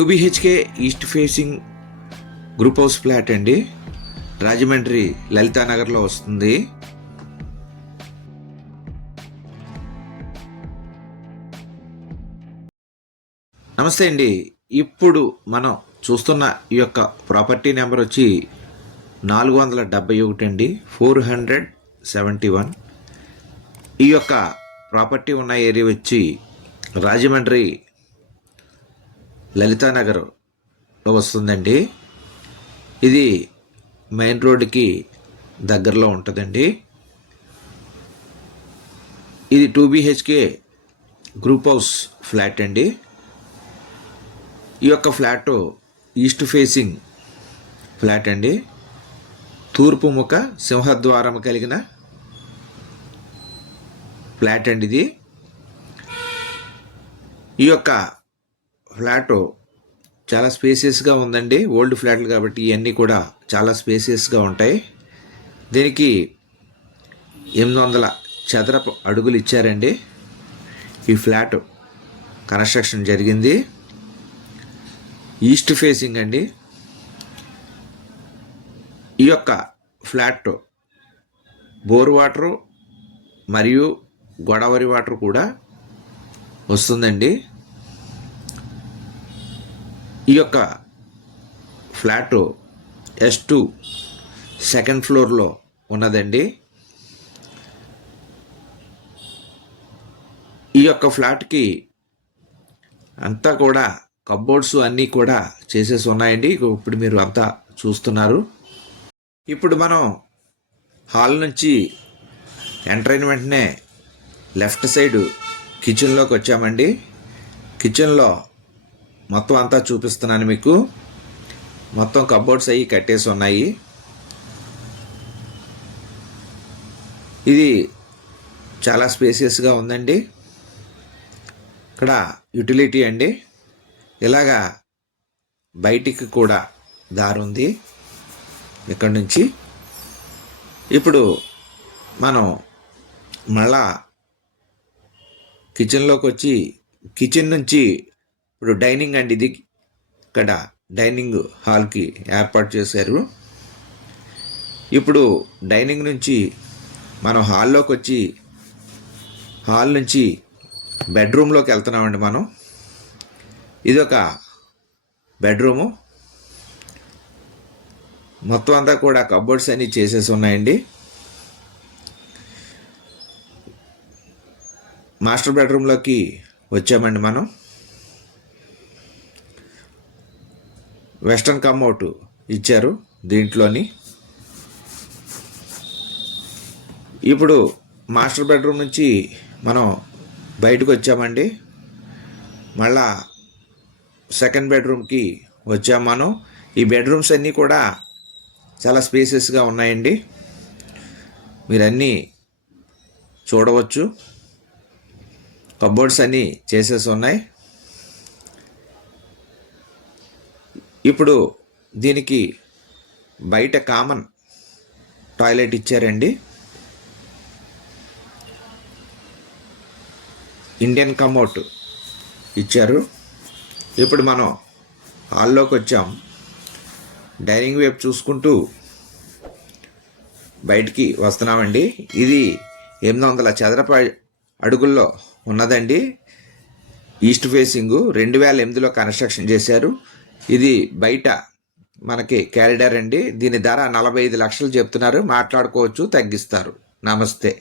2 BHK east facing group house flat అండి. రాజమండ్రి లలితానగర్లో వస్తుంది. నమస్తే అండి. ఇప్పుడు మనం చూస్తున్న ఈ యొక్క ప్రాపర్టీ నెంబర్ వచ్చి 471 అండి, 471. ఈ యొక్క ప్రాపర్టీ ఉన్న ఏరియా వచ్చి రాజమండ్రి లలితానగర్లో వస్తుందండి. ఇది మెయిన్ రోడ్డుకి దగ్గరలో ఉంటుందండి. ఇది 2 BHK గ్రూప్ హౌస్ ఫ్లాట్ అండి. ఈ యొక్క ఫ్లాట్ ఈస్ట్ ఫేసింగ్ ఫ్లాట్ అండి. తూర్పు ముఖ సింహద్వారం కలిగిన ఫ్లాట్ అండి ఇది. ఈ యొక్క ఫ్లాట్ చాలా స్పేసియస్గా ఉందండి. ఓల్డ్ ఫ్లాట్లు కాబట్టి ఇవన్నీ కూడా చాలా స్పేసియస్గా ఉంటాయి. దీనికి 800 చదరపు అడుగులు ఇచ్చారండి. ఈ ఫ్లాట్ కన్స్ట్రక్షన్ జరిగింది. ఈస్ట్ ఫేసింగ్ అండి. ఈ యొక్క ఫ్లాట్ బోర్ వాటరు మరియు గోదావరి వాటర్ కూడా వస్తుందండి. ఈ యొక్క ఫ్లాట్ S2 సెకండ్ ఫ్లోర్లో ఉన్నదండి. ఈ యొక్క ఫ్లాట్కి అంతా కూడా కబోర్డ్స్ అన్నీ కూడా చేసేసి ఉన్నాయండి. ఇప్పుడు మీరు అంతా చూస్తున్నారు. ఇప్పుడు మనం హాల్ నుంచి ఎంటర్ అయిన వెంటనే లెఫ్ట్ సైడ్ కిచెన్లోకి వచ్చామండి. కిచెన్లో మొత్తం అంతా చూపిస్తున్నాను మీకు. మొత్తం కబోర్డ్స్ అవి కట్టేసి ఉన్నాయి. ఇది చాలా స్పేసియస్గా ఉందండి. ఇక్కడ యూటిలిటీ అండి. ఇలాగా బయటికి కూడా దారి ఉంది ఇక్కడ నుంచి. ఇప్పుడు మనం మళ్ళా కిచెన్లోకి వచ్చి కిచెన్ నుంచి ఇప్పుడు డైనింగ్ అండి. ఇది ఇక్కడ డైనింగ్ హాల్కి ఏర్పాటు చేశారు. ఇప్పుడు డైనింగ్ నుంచి మనం హాల్లోకి వచ్చి హాల్ నుంచి బెడ్రూమ్లోకి వెళ్తున్నామండి మనం. ఇది ఒక బెడ్రూము. మొత్తం అంతా కూడా కబోర్డ్స్ అన్నీ చేసేసి ఉన్నాయండి. మాస్టర్ బెడ్రూమ్లోకి వచ్చామండి మనం. వెస్టర్న్ కమ్అవుట్ ఇచ్చారు దీంట్లోని. ఇప్పుడు మాస్టర్ బెడ్రూమ్ నుంచి మనం బయటకు వచ్చామండి. మళ్ళా సెకండ్ బెడ్రూమ్కి వచ్చాము మనం. ఈ బెడ్రూమ్స్ అన్నీ కూడా చాలా స్పేసెస్గా ఉన్నాయండి. మీరన్నీ చూడవచ్చు. కబోర్డ్స్ అన్నీ చేసేసి ఉన్నాయి. ఇప్పుడు దీనికి బయట కామన్ టాయిలెట్ ఇచ్చారండి. ఇండియన్ కమ్అవుట్ ఇచ్చారు. ఇప్పుడు మనం హాల్లోకి వచ్చాం. డైనింగ్ వైపు చూసుకుంటూ బయటికి వస్తున్నామండి. ఇది 800 చదరపు అడుగుల్లో ఉన్నదండి. ఈస్ట్ ఫేసింగ్ 2008లో కన్స్ట్రక్షన్ చేశారు. ఇది బయట మనకి క్యారిడార్ అండి. దీని ధర 45 లక్షలు చెప్తున్నారు. మాట్లాడుకోవచ్చు, తగ్గిస్తారు. నమస్తే.